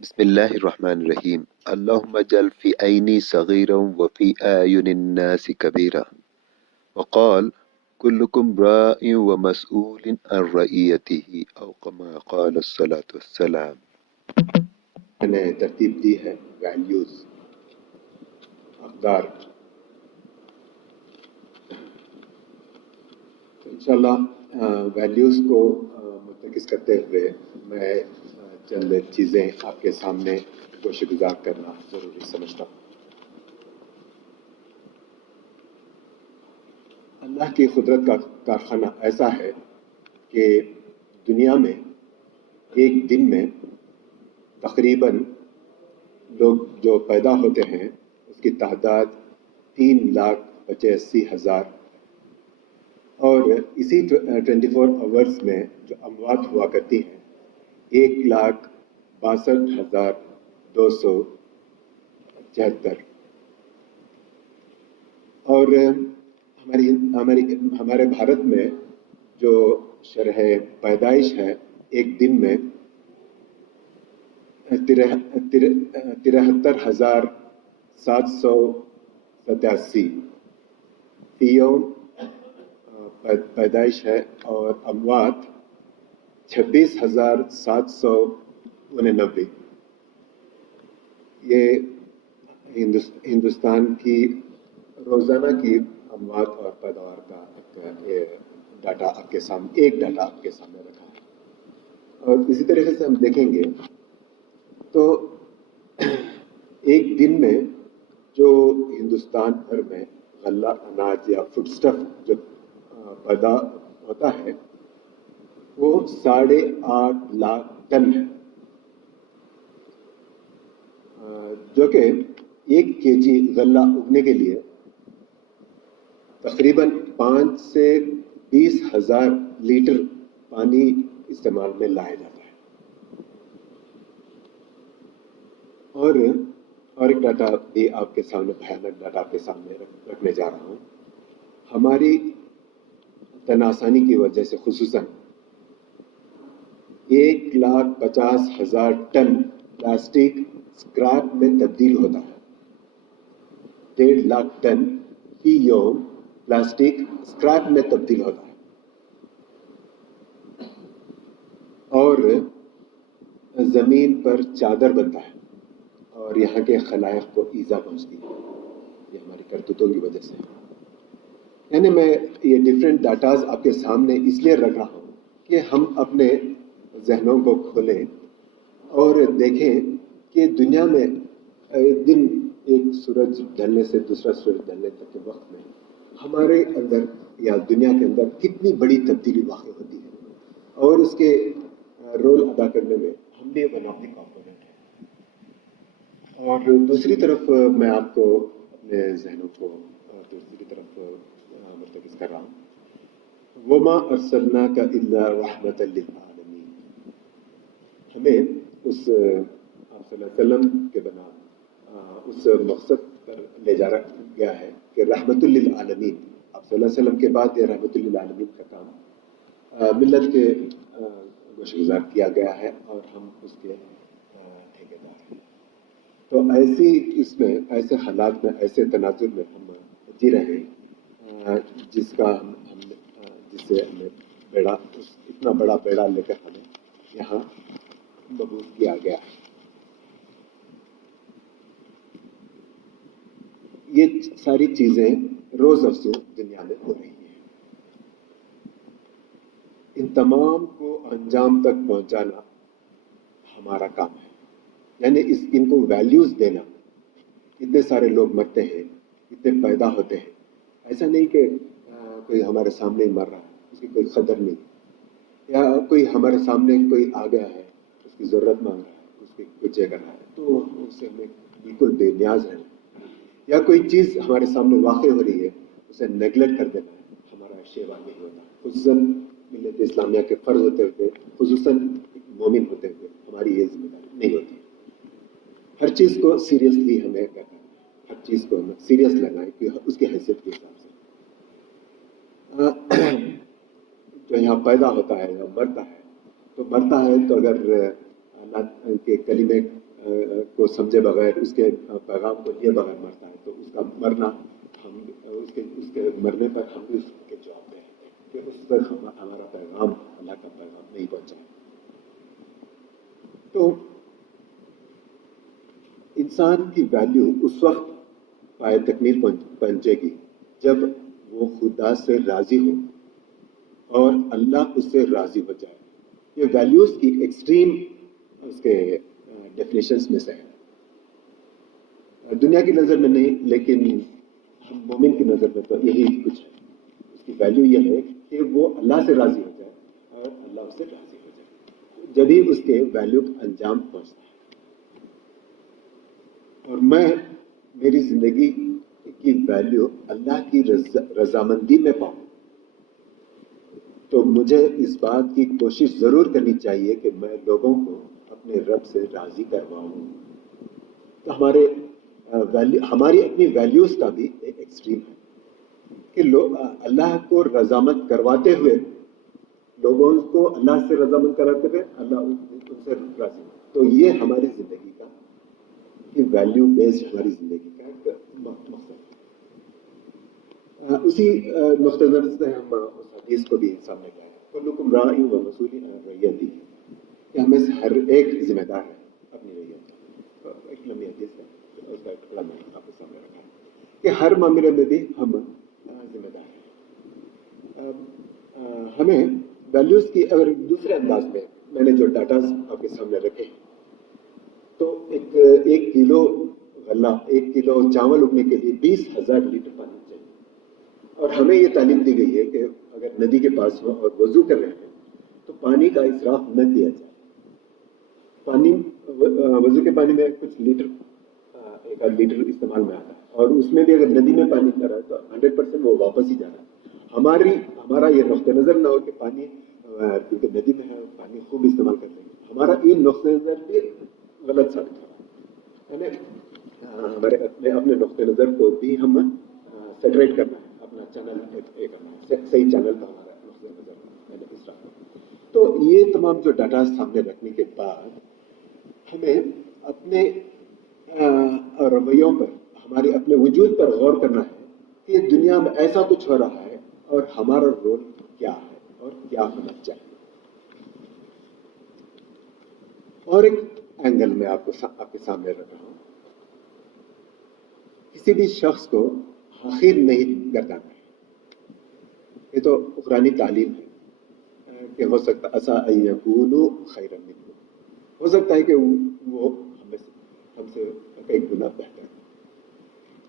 بسم الله الرحمن الرحيم. اللهم اجعل في عيني صغيرا وفي أعين الناس كبيرا. وقال كلكم راء ومسؤول عن رعيته أو كما قال الصلاة والسلام. نے ترتیب دی ہے ویلیوز، اقدار. انشاءاللہ ویلیوز کو مرتکز کرتے ہوئے میں چند چیزیں آپ کے سامنے گوشہ گزار کرنا ضروری سمجھتا ہوں. اللہ کی قدرت کا کارخانہ ایسا ہے کہ دنیا میں ایک دن میں تقریباً لوگ جو پیدا ہوتے ہیں اس کی تعداد 3,85,000، اور اسی 24 آورس میں جو اموات ہوا کرتی ہیں 1,62,274. اور ہمارے بھارت میں جو شرح پیدائش ہے ایک دن میں 73,787 فی یوم پیدائش ہے، اور اموات 26,789. یہ ہندوستان کی روزانہ کی اموات اور پیداوار کا ڈاٹا آپ کے سامنے رکھا ہے. اور اسی طریقے سے ہم دیکھیں گے تو ایک دن میں جو ہندوستان بھر میں غلہ اناج یا فوڈ سٹف جو پیدا ہوتا ہے وہ 8.5 لاکھ ٹن ہے، جو کہ 1 kg غلہ اگنے کے لیے تقریباً 5 سے 20,000 لیٹر پانی استعمال میں لایا جاتا ہے. اور ایک ڈاٹا بھی آپ کے سامنے، بھیانک ڈاٹا آپ کے سامنے رکھنے جا رہا ہوں. ہماری تن آسانی کی وجہ سے خصوصاً 1,50,000 ٹن پلاسٹک اسکریپ میں تبدیل ہوتا ہے. 1.5 لاکھ ٹن فی یوم پلاسٹک اسکریپ میں تبدیل ہوتا ہے، اور زمین پر چادر بنتا ہے اور یہاں کے خلائق کو ایذا پہنچتی ہے. یہ ہماری کرتوتوں کی وجہ سے. یعنی میں یہ ڈفرینٹ ڈاٹاز آپ کے سامنے اس لیے رکھ رہا ہوں کہ ہم اپنے ذہنوں کو کھولیں اور دیکھیں کہ دنیا میں ایک دن ایک سورج ڈھلنے سے دوسرا سورج ڈھلنے تک کے وقت میں ہمارے اندر یا دنیا کے اندر کتنی بڑی تبدیلی واقع ہوتی ہے، اور اس کے رول ادا کرنے میں ہم بھی ون آف دی کمپوننٹ ہیں. اور دوسری طرف میں آپ کو اپنے ذہنوں کو دوسری طرف مرتکز کر رہا ہوں. وما ارسلناک الا رحمۃ للعالمین. ہمیں اس آپ صلی اللہ علیہ وسلم کے بنا اس مقصد پر لے جا گیا ہے کہ رحمت للعالمین. آپ صلی اللہ علیہ وسلم کے بعد یہ رحمت للعالمین کا کام ملت کے گوشہ گزار کیا گیا ہے، اور ہم اس کے ٹھیکیدار ہیں. تو ایسے حالات میں، ایسے تناظر میں ہم جی رہے ہیں جس سے ہمیں اتنا بڑا بیڑا لے کر ہمیں یہاں مبعوث کیا گیا ہے. یہ ساری چیزیں روز افزوں دنیا میں ہو رہی ہیں. ان تمام کو انجام تک پہنچانا ہمارا کام ہے. یعنی ان کو ویلیوز دینا. اتنے سارے لوگ مرتے ہیں، اتنے پیدا ہوتے ہیں. ایسا نہیں کہ کوئی ہمارے سامنے ہی مر رہا ہے، اس کی کوئی قدر نہیں، یا کوئی ہمارے سامنے کوئی آ گیا ہے، اس کی ضرورت مانگ رہا ہے، اس کی کچھ کر رہا ہے، تو اس سے ہمیں بالکل بے نیاز رہنا. یا کوئی چیز ہمارے سامنے واقع ہو رہی ہے اسے نیگلیکٹ کر دینا ہمارا شیوا نہیں ہوتا. خصوصاً ملت اسلامیہ کے فرض ہوتے ہوئے، خصوصاً ایک مومن ہوتے ہوئے ہماری یہ ذمہ داری نہیں ہوتی. ہر چیز کو سیریسلی ہمیں کرنا ہے، ہر چیز کو ہمیں سیریس لینا ہے اس کی حیثیت کے حساب سے. جو یہاں پیدا ہوتا ہے یا مرتا ہے تو اگر اللہ کے کلمے को समझे बगैर, उसके पैगाम को लिए बगैर मरता है तो उसका मरना, हम उसके मरने पर हम भी उसके जवाब दे हैं कि उस तक हमारा पैगाम, अल्लाह का पैगाम नहीं पहुंचा है। तो इंसान की वैल्यू उस वक्त पाए तकमील पहुंचेगी जब वो खुदा से राजी हो और अल्लाह उससे राजी हो जाए। ये वैल्यूज की एक्सट्रीम उसके डेफिनेशंस में से है, दुनिया की नज़र में नहीं, लेकिन हम मोमिन की नज़र में तो यही कुछ है। उसकी वैल्यू यह है कि वो अल्लाह से राजी हो जाए और अल्लाह उससे राजी हो जाए, जब ही उसके वैल्यू का अंजाम पहुंचता है। और मैं मेरी जिंदगी की वैल्यू अल्लाह की रजामंदी में पाऊं तो मुझे इस बात की कोशिश जरूर करनी चाहिए कि मैं लोगों को अपने रब से राजी करवाऊं। तो हमारी अपनी वैल्यूज का भी एक एक्सट्रीम है कि लोग अल्लाह को रजामंद करवाते हुए, लोगों को अल्लाह से रजामंद कराते हुए अल्लाह उनसे राजी। तो ये हमारी जिंदगी का वैल्यू बेस्ड हमारी जिंदगी का एक मकसद है। उसी नुक्ते नज़र से हम उस हदीस को भी सामने लाए, कुल्लुकुम राइन व मसूलिन अन रइयतिही, कि हमें से हर एक जिम्मेदार है अपनी रैयत। एक लंबी हदीस है, उसका एक टुकड़ा मैंने आपके सामने रखा है कि हर मामले में भी हम जिम्मेदार हैं। हमें वैल्यूज की अगर दूसरे अंदाज में मैंने जो डाटा आपके सामने रखे हैं, तो एक किलो गल्ला, 1 किलो चावल उगने के लिए 20,000 लीटर पानी चाहिए। और हमें ये तालीम दी गई है कि अगर नदी के पास हो और वजू कर रहे हैं तो पानी का इसराफ न किया जाए। पानी वजू के पानी में कुछ लीटर, 1 लीटर इस्तेमाल में आता है, और उसमें भी अगर नदी में पानी कर रहा है तो 100% वो वापस ही जा रहा है। हमारा ये नुक्ता नज़र ना हो कि पानी क्योंकि नदी में है पानी खूब इस्तेमाल कर रहे हैं, हमारा ये नुक्ता नज़र भी गलत साबित हो रहा है। हमारे अपने नुक्ते नज़र को भी हम सेटरेट करना है, अपना चैनल करना है, सही चैनल पर हमारा नुक्ते नज़र इस रहा। तो ये तमाम जो डाटा सामने रखने के बाद हमें अपने रवैयों पर, हमारे अपने वजूद पर गौर करना है कि दुनिया में ऐसा कुछ हो रहा है और हमारा रोल क्या है और क्या होना चाहिए। और एक एंगल में आपके सामने रख रहा हूं, किसी भी शख्स को हकीर नहीं गर्दाना है। ये तो कुरानी तालीम है कि हो सकता असा अयकूनु खैरन मिनकुम, हो सकता है कि वो हमसे एक गुना बेहतर है।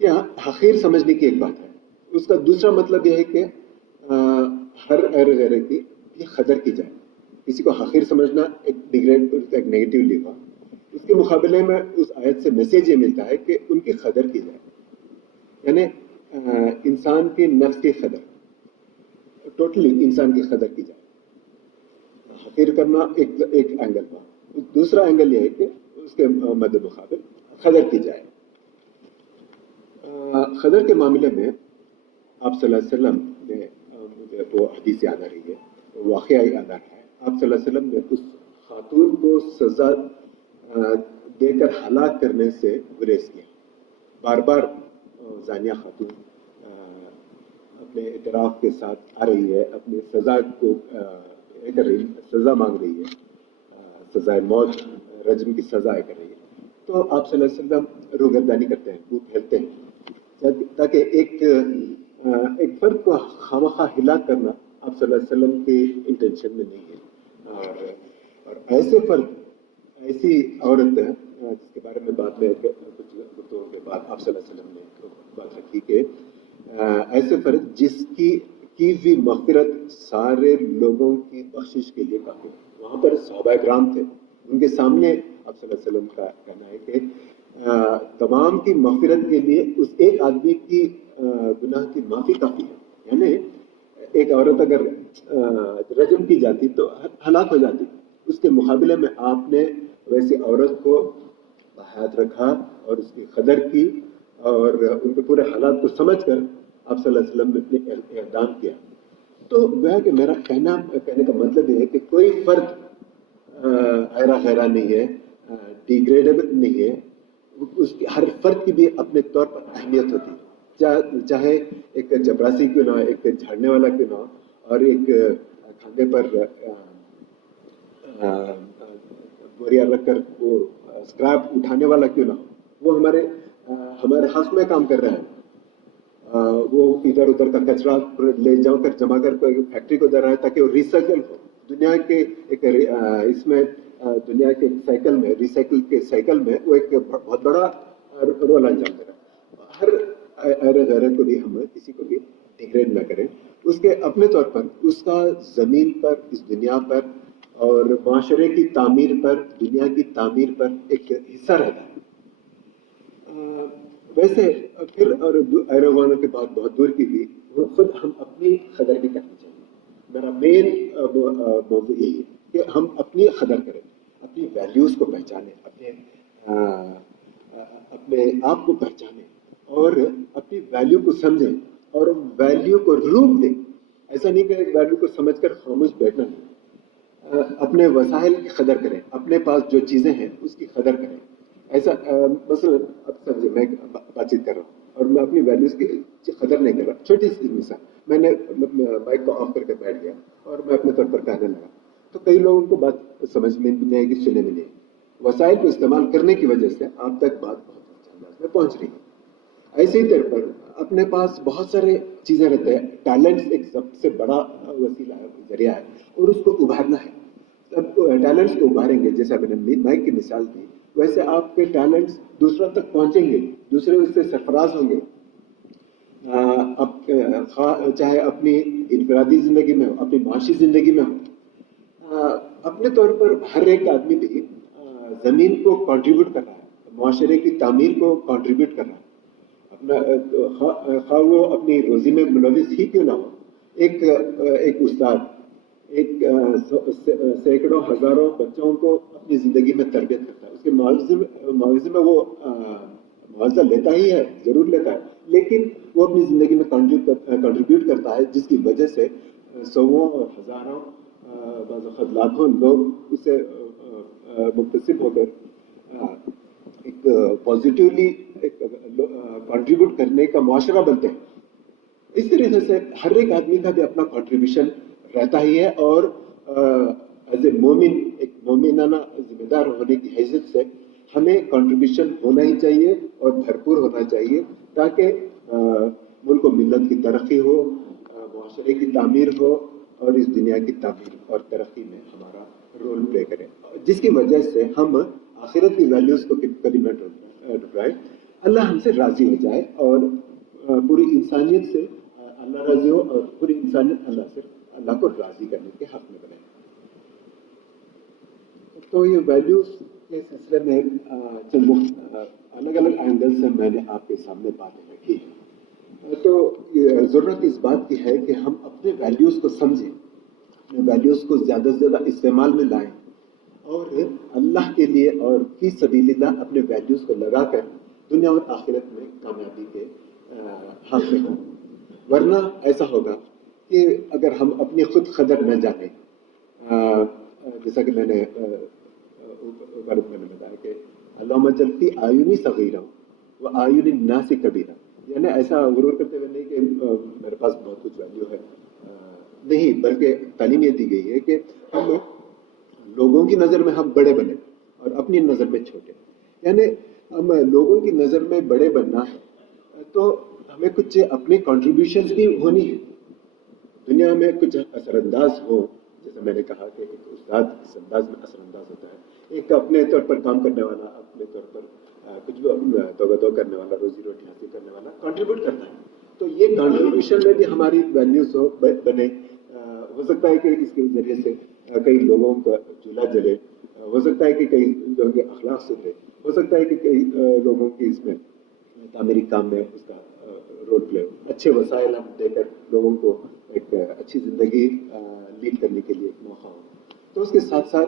या हकीर समझने की एक बात है, उसका दूसरा मतलब यह है कि हर गैर की कदर की जाए। किसी को हकीर समझना एक डिग्रेड, एक नेगेटिव लिखा, उसके मुकाबले में उस आयत से मैसेज ये मिलता है कि उनकी कदर की जाए, यानी इंसान के नफ्स की कदर, टोटली इंसान की कदर की जाए। हकीर करना एक एंगल था, दूसरा एंगल यह है कि उसके मद्दे मुकाबिल कदर की जाए। कदर के मामले में आप सल्लल्लाहु अलैहि वसल्लम ने, मुझे वो हदीस याद आ रही है, वाक़या याद आ रहा है, आप सल्लल्लाहु अलैहि वसल्लम ने उस खातून को सजा देकर हलाक करने से गुरेज किया। बार बार जानिया खातून अपने इतराफ़ के साथ आ रही है, अपनी सजा को कर रही है, सजा मांग रही है, सजाए मौत, रज्म की सजा कर रही है। तो आप सल्लल्लाहु अलैहि वसल्लम रूगर्दानी करते हैं, वो फैलते हैं, ताकि एक फर्द को खामखा हिला करना आप सल्लल्लाहु अलैहि वसल्लम के इंटेंशन में नहीं है। और ऐसे फर्द, ऐसी औरत जिसके बारे में बाद में कुछ गुफ्तगू के बाद आप सल्लल्लाहु अलैहि वसल्लम ने बात रखी कि ऐसे फर्द जिसकी भी मग़फ़िरत सारे लोगों की बख्शिश के लिए काफ़ी है। वहाँ पर सहाबाए किराम थे, उनके सामने आप सल्लल्लाहु अलैहि वसल्लम का कहना है कि तमाम की मग़फ़िरत के लिए उस एक आदमी की गुनाह की माफ़ी काफ़ी है। यानी एक औरत अगर रजम की जाती तो हलाक हो जाती, उसके मुकाबले में आपने वैसी औरत को हयात रखा और उसकी कदर की और उनके पूरे हालात को समझकर आप सल्लल्लाहु अलैहि वसल्लम ने इक़दाम किया। तो वह कि मेरा कहने का मतलब यह है कि कोई फर्द हैरा खैरा नहीं है डिग्रेडेबल नहीं है, उसकी हर फर्द की भी अपने तौर पर अहमियत होती है, चाहे एक चपरासी क्यों ना, एक झाड़ने वाला क्यों ना, और एक खांधे पर बोरिया रखकर वो स्क्रैप उठाने वाला क्यों ना, वो हमारे हक में काम कर रहा है। वो इधर उधर का कचरा ले जाओ कर जमा कर कोई फैक्ट्री को दे रहा है ताकि वो रिसाइकल हो। दुनिया के एक इसमें दुनिया के साइकिल में, रिसाइकिल के साइकिल में वो एक बहुत बड़ा रोल अंजाम दे रहा है। हर अरे गैरत को भी हम किसी को भी डिग्रेड ना करें, उसके अपने तौर पर उसका जमीन पर, इस दुनिया पर और माशरे की तामीर पर, दुनिया की तामीर पर एक हिस्सा रहता है। वैसे फिर और ऐरोवानों के बाद बहुत दूर की भी खुद हम अपनी कदर भी करनी चाहिए। मेरा मेन मौजू यही है कि हम अपनी कदर करें, अपनी वैल्यूज को पहचाने, अपने आप को पहचाने और अपनी वैल्यू को समझें और वैल्यू को रूप दें। ऐसा नहीं कि वैल्यू को समझकर खामोश बैठना नहीं, अपने वसाइल की कदर करें, अपने पास जो चीजें हैं उसकी कदर करें। ऐसा मसलन अब समझे मैं बातचीत कर रहा हूँ और मैं अपनी वैल्यूज की कदर नहीं कर रहा। छोटी सी मिसाल, मैंने माइक को ऑफ करके बैठ गया और मैं अपने तौर पर कहने लगा, तो कई लोगों को बात समझ में नहीं आएगी, सुनने में नहीं आएगी। वसाइल को इस्तेमाल करने की वजह से आप तक बात बहुत अच्छे अंदाज में पहुंच रही है। ऐसे ही तरह पर अपने पास बहुत सारे चीजें रहते हैं। टैलेंट्स एक सबसे बड़ा वसीला है, जरिया है, और उसको उभारना है। तब टैलेंट्स को उभारेंगे, जैसा मैंने माइक की मिसाल दी, वैसे आपके टैलेंट्स दूसरों तक पहुंचेंगे, दूसरे उससे सरफराज होंगे। चाहे अपनी इनफरादी जिंदगी में हो, अपनी माशी जिंदगी में हो, अपने तौर पर हर एक आदमी भी जमीन को कंट्रीब्यूट कर रहा है, माशरे की तामीर को कंट्रीब्यूट कर रहा है। अपना वो अपनी रोजी में मुलविस ही क्यों ना हो, एक उस्ताद सैकड़ों हजारों बच्चों को अपनी जिंदगी में तरबियत करता है, उसके मुआवजे में वो मुआवजा लेता ही है, जरूर लेता है, लेकिन वो अपनी जिंदगी में कंट्रीब्यूट करता है, जिसकी वजह से सौों और हजारों लाखों लोग उसे मुक्तसिब होकर एक पॉजिटिवली कंट्रीब्यूट करने का मुआशरा बनते हैं। इस तरीके से हर एक आदमी का भी अपना कंट्रीब्यूशन रहता ही है, और एज ए मोमिन, एक मोमिनाना जिम्मेदार होने की हैसियत से हमें कंट्रीब्यूशन होना ही चाहिए और भरपूर होना चाहिए, ताकि मुल्क व मिल्लत की तरक्की हो, मुआशरे की तामीर हो और इस दुनिया की तामीर और तरक्की में हमारा रोल प्ले करें, जिसकी वजह से हम आखिरत की वैल्यूज को कभी न डुबाएं, अल्लाह हमसे राजी हो जाए और पूरी इंसानियत से अल्लाह राजी हो और पूरी इंसानियत अल्लाह को राजी करने के हक में बने। तो ये वैल्यूज के सिलसिले में अलग अलग एंगल से मैंने आपके सामने बातें रखी है। तो जरूरत इस बात की है कि हम अपने वैल्यूज को समझें, अपने वैल्यूज को ज्यादा से ज्यादा इस्तेमाल में लाएं और अल्लाह के लिए और फी सबीलिल्लाह अपने वैल्यूज को लगाकर दुनिया और आखिरत में कामयाबी के हक में हों। वरना ऐसा होगा कि अगर हम अपनी खुद कदर न जाने, जैसा कि मैंने बताया कि अल्लाहुम्मा जल फी आयुनी सगीरा व आयुनी नासी कबीरा, यानी ऐसा गुरूर करते हुए नहीं कि मेरे पास बहुत कुछ वैल्यू है, नहीं, बल्कि तालीम ये दी गई है कि हम लोगों की नजर में हम बड़े बने और अपनी नजर में छोटे। यानी हम लोगों की नजर में बड़े बनना है तो हमें कुछ अपने कॉन्ट्रीब्यूशन भी होनी है, दुनिया में कुछ असरअंदाज हो। जैसे मैंने कहा कि एक उस्ताद इस अंदाज में असरअंदाज होता है, एक अपने तौर पर काम करने वाला, अपने तौर पर कुछ दो करने वाला, रोजी रोटी हासिल करने वाला कंट्रीब्यूट करता है। तो ये कंट्रीब्यूशन में भी हमारी वैल्यूज हो बने। हो सकता है कि इसके जरिए से कई लोगों का चूल्हा जले, हो सकता है कि कई लोगों के अखलाक सुधरे, हो सकता है कि कई लोगों की इसमें तामीरी काम में उसका रोल प्ले हो। अच्छे वसाइल हम देकर लोगों को एक अच्छी जिंदगी लीड करने के लिए मौका हो। तो उसके साथ साथ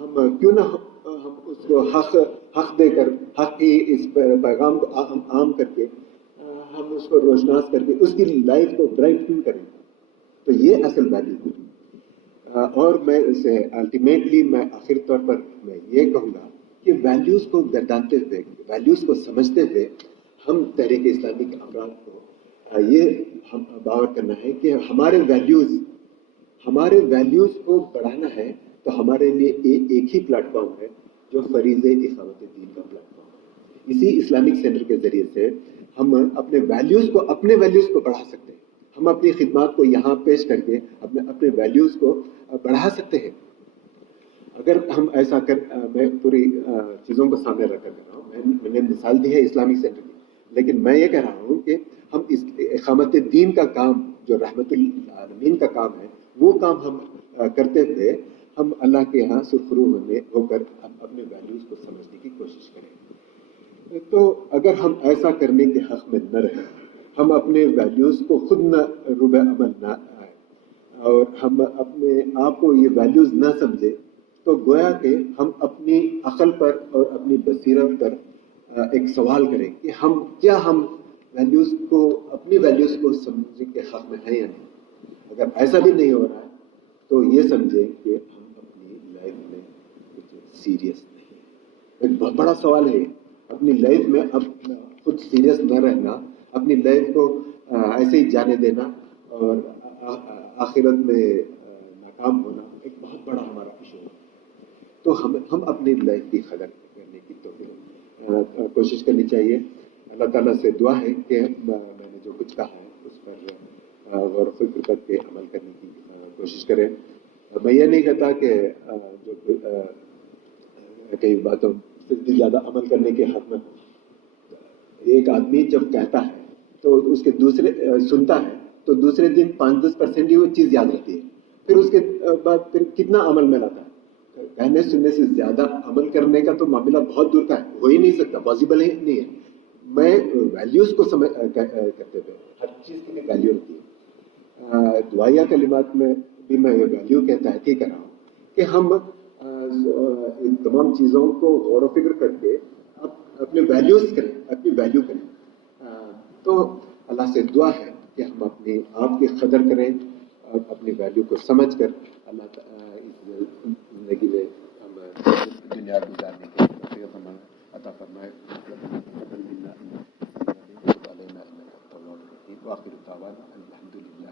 हम क्यों ना हम उसको हक देकर, हक की इस पैगाम को आम करके हम उसको रोशनास करके उसकी लाइफ को ब्राइट क्यों करें। तो ये असल वैल्यू है। और मैं इसे अल्टीमेटली मैं आखिर तौर पर मैं ये कहूँगा कि ویلیوز کو گردانتے ہوئے، ویلیوز کو سمجھتے ہوئے ہم تحریک اسلامی کے افراد کو یہ ہم باور کرنا ہے کہ ہمارے ویلیوز کو بڑھانا ہے تو ہمارے لیے ایک ہی پلیٹ فارم ہے جو فریض اقامت دین کا پلیٹ فارم ہے. اسی اسلامک سینٹر کے ذریعے سے ہم اپنے ویلیوز کو بڑھا سکتے ہیں. ہم اپنی خدمات کو یہاں پیش کر کے اپنے ویلیوز کو بڑھا سکتے ہیں. اگر ہم ایسا میں پوری چیزوں کو سامنے رکھ کر رہا ہوں، میں نے مثال دی ہے اسلامک سینٹر کی، لیکن میں یہ کہہ رہا ہوں کہ ہم اس اقامت دین کا کام جو رحمت للعالمین کا کام ہے، وہ کام ہم کرتے ہوئے ہم اللہ کے یہاں سرخرو ہو کر اپنے ویلیوز کو سمجھنے کی کوشش کریں. تو اگر ہم ایسا کرنے کے حق میں نہ رہیں، ہم اپنے ویلیوز کو خود نہ روب عمل نہ آئے اور ہم اپنے آپ کو یہ ویلیوز نہ سمجھے، تو گویا کہ ہم اپنی عقل پر اور اپنی بصیرت پر ایک سوال کریں کہ ہم اپنی ویلیوز کو سمجھنے کے حق میں ہیں یا نہیں. اگر ایسا بھی نہیں ہو رہا ہے تو یہ سمجھیں کہ ہم اپنی لائف میں کچھ سیریس نہیں. ایک بہت بڑا سوال ہے اپنی لائف میں اب خود سیریس نہ رہنا، اپنی لائف کو ایسے ہی جانے دینا اور آخرت میں ناکام ہونا ایک بہت بڑا ہمارا ایشو ہے. تو ہم اپنی لائف کی قدر کرنے کی کوشش کرنی چاہیے. اللہ تعالیٰ سے دعا ہے کہ میں نے جو کچھ کہا ہے اس پر غور و فکر کر کے عمل کرنے کی کوشش کریں. میں یہ نہیں کہتا کہ جو کئی باتوں سے زیادہ عمل کرنے کے حق میں. ایک آدمی جب کہتا ہے تو اس کے سنتا ہے تو دوسرے دن 5-10% ہی وہ چیز یاد رہتی ہے، پھر اس کے بعد پھر کتنا عمل میں لاتا ہے. کہنے سننے سے زیادہ عمل کرنے کا تو معاملہ بہت دور کا ہے، ہو ہی نہیں سکتا، پاسبل ہی نہیں ہے. میں ویلیوز کو کرتے ہوئے ہر چیز کی ویلیو ہوتی ہے. دعائیہ کلمات میں بھی میں ویلیو کے تحت ہی کر رہا ہوں کہ ہم ان تمام چیزوں کو غور و فکر کر کے اپنے ویلیوز کریں، اپنی ویلیو کریں. تو اللہ سے دعا ہے کہ ہم اپنے آپ کی قدر کریں اور اپنی ویلیو کو سمجھ کر اللہ زندگی میں ہم دنیا گزارنے کے عطا فرمائے. وآخر دعوانا الحمد للہ.